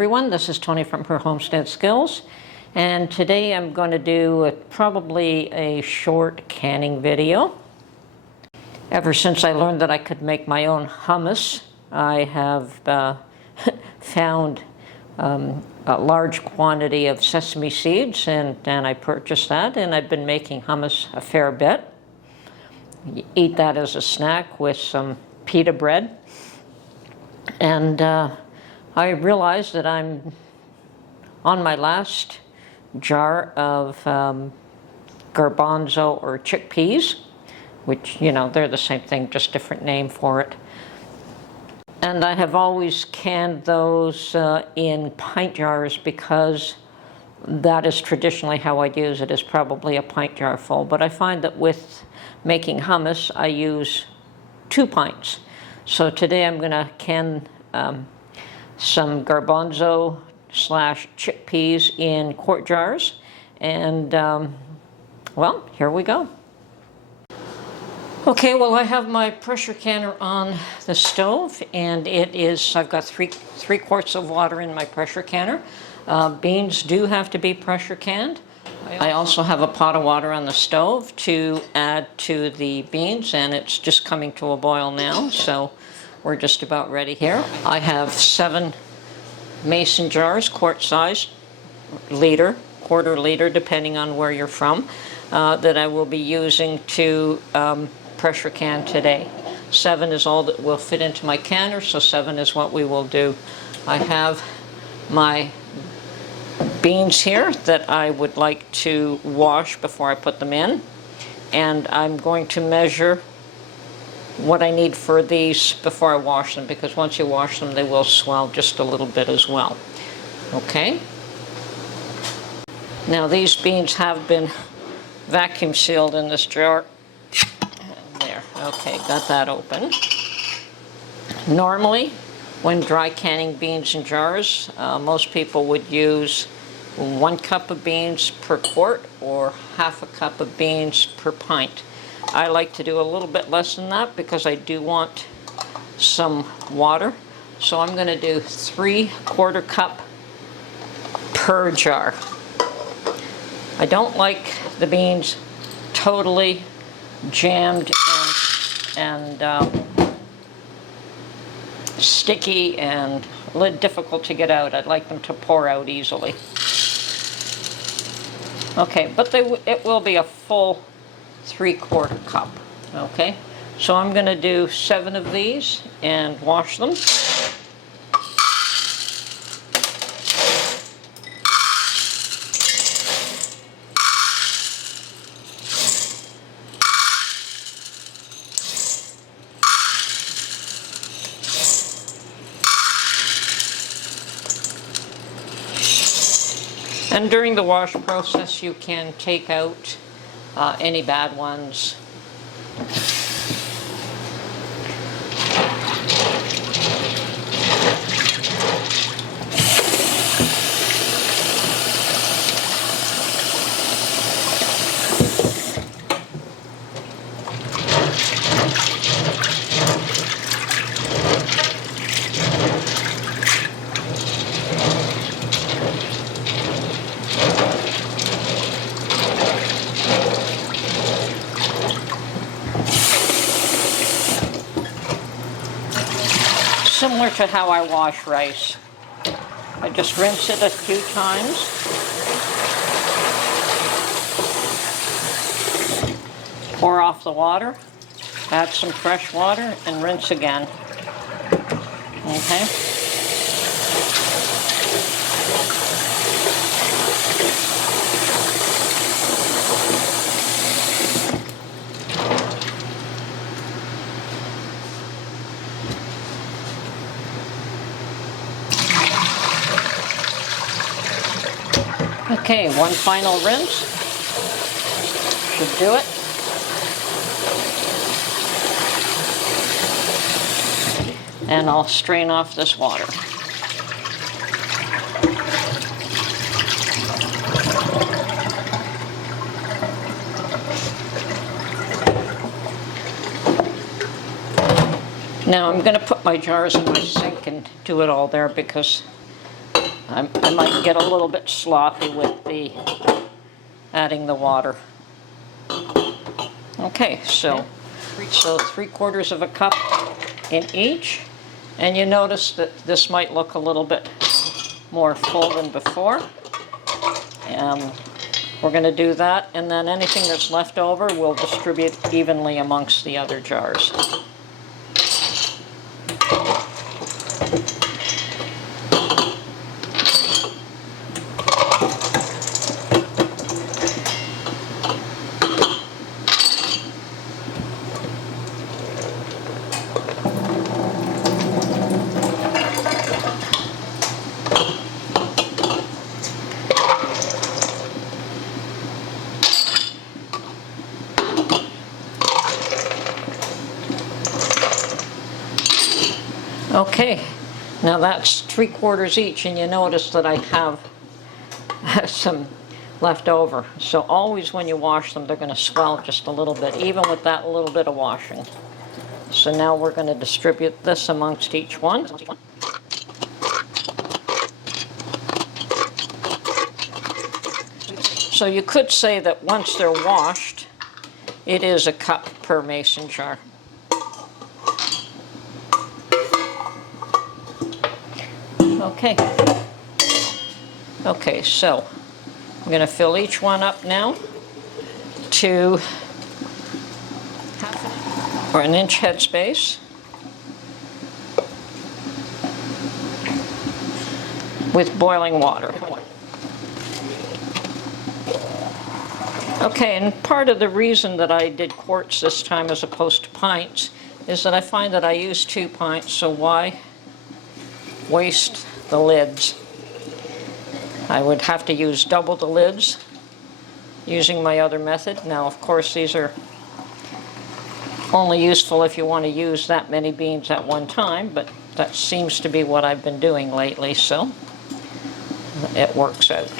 everyone, this is Tony from Her Homestead Skills, and today I'm going to do probably a short canning video. Ever since I learned that I could make my own hummus, I have found a large quantity of sesame seeds, and I purchased that, and I've been making hummus a fair bit. You eat that as a snack with some pita bread, and I realized that I'm on my last jar of garbanzo or chickpeas, which, you know, they're the same thing, just different name for it. And I have always canned those in pint jars because that is traditionally how I use it, is probably a pint jar full. But I find that with making hummus, I use 2 pints. So today I'm going to can some garbanzo / chickpeas in quart jars, and well, here we go. Okay, well, I have my pressure canner on the stove, and I've got three quarts of water in my pressure canner. Beans do have to be pressure canned. I also have a pot of water on the stove to add to the beans, and it's just coming to a boil now, so we're just about ready here. I have 7 mason jars, quart size, liter, quarter liter, depending on where you're from, that I will be using to pressure can today. 7 is all that will fit into my canner, so 7 is what we will do. I have my beans here that I would like to wash before I put them in, and I'm going to measure what I need for these before I wash them, because once you wash them they will swell just a little bit as well. Okay, now these beans have been vacuum sealed in this jar. There, okay, got that open. Normally when dry canning beans in jars, most people would use 1 cup of beans per quart or ½ a cup of beans per pint. I like to do a little bit less than that because I do want some water. So I'm going to do 3/4 cup per jar. I don't like the beans totally jammed and sticky and a little difficult to get out. I'd like them to pour out easily. Okay, but it will be a full 3/4 cup. Okay, so I'm going to do 7 of these and wash them. And during the wash process, you can take out any bad ones. Similar to how I wash rice. I just rinse it a few times. Pour off the water, add some fresh water, and rinse again. Okay? Okay, 1 final rinse should do it. And I'll strain off this water. Now I'm going to put my jars in my sink and do it all there because I might get a little bit sloppy with the adding the water. Okay, so 3/4 of a cup in each, and you notice that this might look a little bit more full than before. We're going to do that, and then anything that's left over we'll distribute evenly amongst the other jars. Okay, now that's 3/4 each, and you notice that I have some left over. So always when you wash them, they're going to swell just a little bit, even with that little bit of washing. So now we're going to distribute this amongst each one. So you could say that once they're washed, it is a cup per mason jar. Okay. Okay, so I'm going to fill each one up now to or an inch headspace with boiling water. Okay, and part of the reason that I did quarts this time as opposed to pints is that I find that I use 2 pints, so why waste the lids? I would have to use double the lids using my other method. Now, of course, these are only useful if you want to use that many beans at one time, but that seems to be what I've been doing lately, so it works out.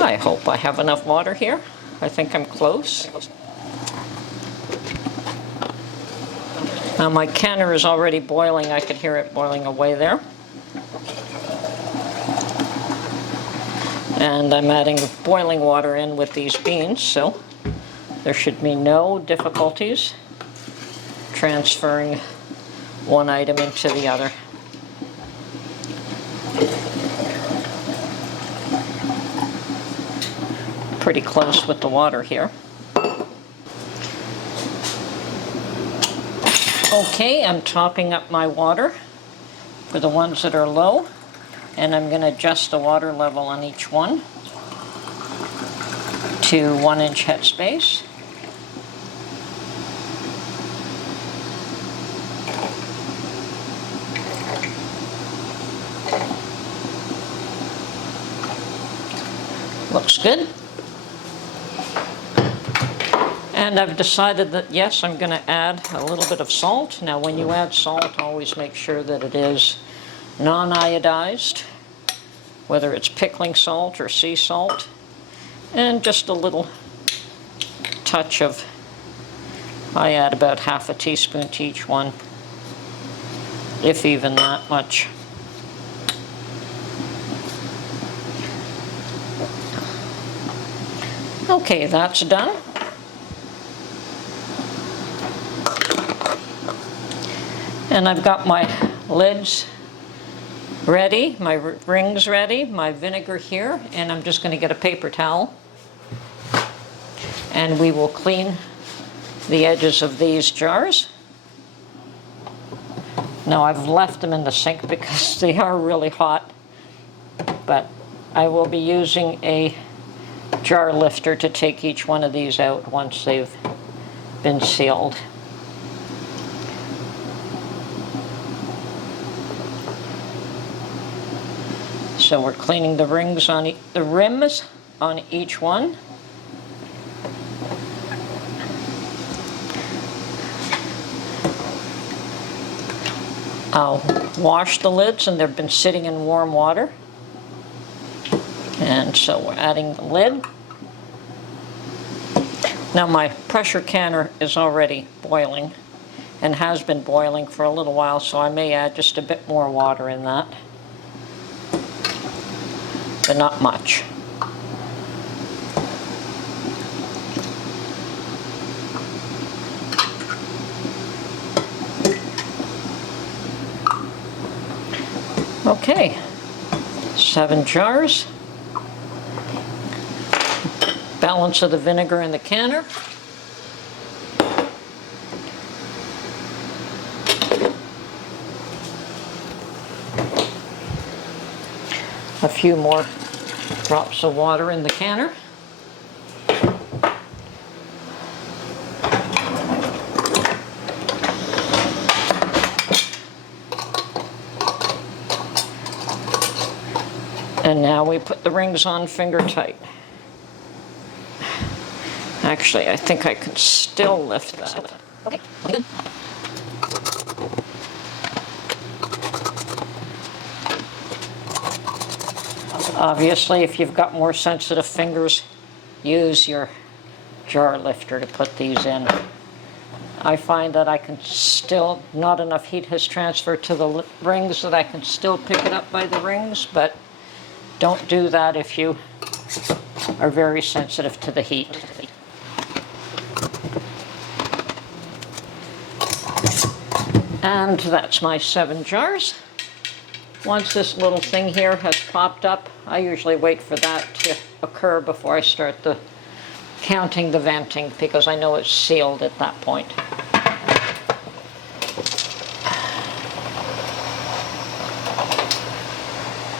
I hope I have enough water here. I think I'm close. Now my canner is already boiling. I could hear it boiling away there. And I'm adding boiling water in with these beans, so there should be no difficulties transferring one item into the other. Pretty close with the water here. Okay, I'm topping up my water for the ones that are low, and I'm going to adjust the water level on each one to 1 inch headspace. Looks good. And I've decided that, yes, I'm going to add a little bit of salt. Now, when you add salt, always make sure that it is non-iodized, whether it's pickling salt or sea salt. And just a little touch of, I add about half a teaspoon to each one, if even that much. Okay, that's done. And I've got my lids ready, my rings ready, my vinegar here, and I'm just going to get a paper towel. And we will clean the edges of these jars. Now I've left them in the sink because they are really hot, but I will be using a jar lifter to take each one of these out once they've been sealed. So we're cleaning the rings on the rims on each one. I'll wash the lids, and they've been sitting in warm water. And so we're adding the lid. Now my pressure canner is already boiling, and has been boiling for a little while, so I may add just a bit more water in that, but not much. Okay, 7 jars. Balance of the vinegar in the canner. A few more drops of water in the canner. And now we put the rings on finger tight. Actually, I think I can still lift that. Okay. Obviously, if you've got more sensitive fingers, use your jar lifter to put these in. I find that I can still, not enough heat has transferred to the rings that I can still pick it up by the rings, but don't do that if you are very sensitive to the heat. And that's my 7 jars. Once this little thing here has popped up, I usually wait for that to occur before I start counting the venting, because I know it's sealed at that point.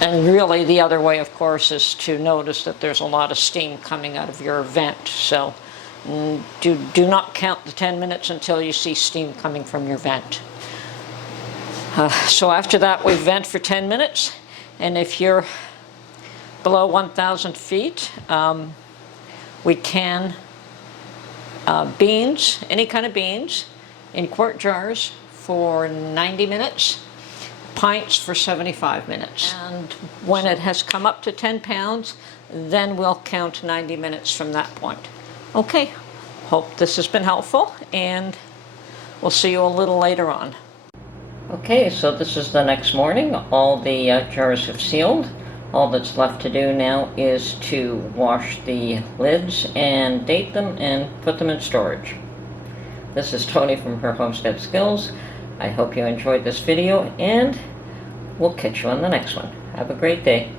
And really the other way, of course, is to notice that there's a lot of steam coming out of your vent. So do not count the 10 minutes until you see steam coming from your vent. So after that, we vent for 10 minutes. And if you're below 1,000 feet, we can beans, any kind of beans, in quart jars for 90 minutes. Pints for 75 minutes. And when it has come up to 10 pounds, then we'll count 90 minutes from that point. Okay, hope this has been helpful, and we'll see you a little later on. Okay, so this is the next morning. All the jars have sealed. All that's left to do now is to wash the lids and date them and put them in storage. This is Tony from Her Homestead Skills. I hope you enjoyed this video, and we'll catch you on the next one. Have a great day.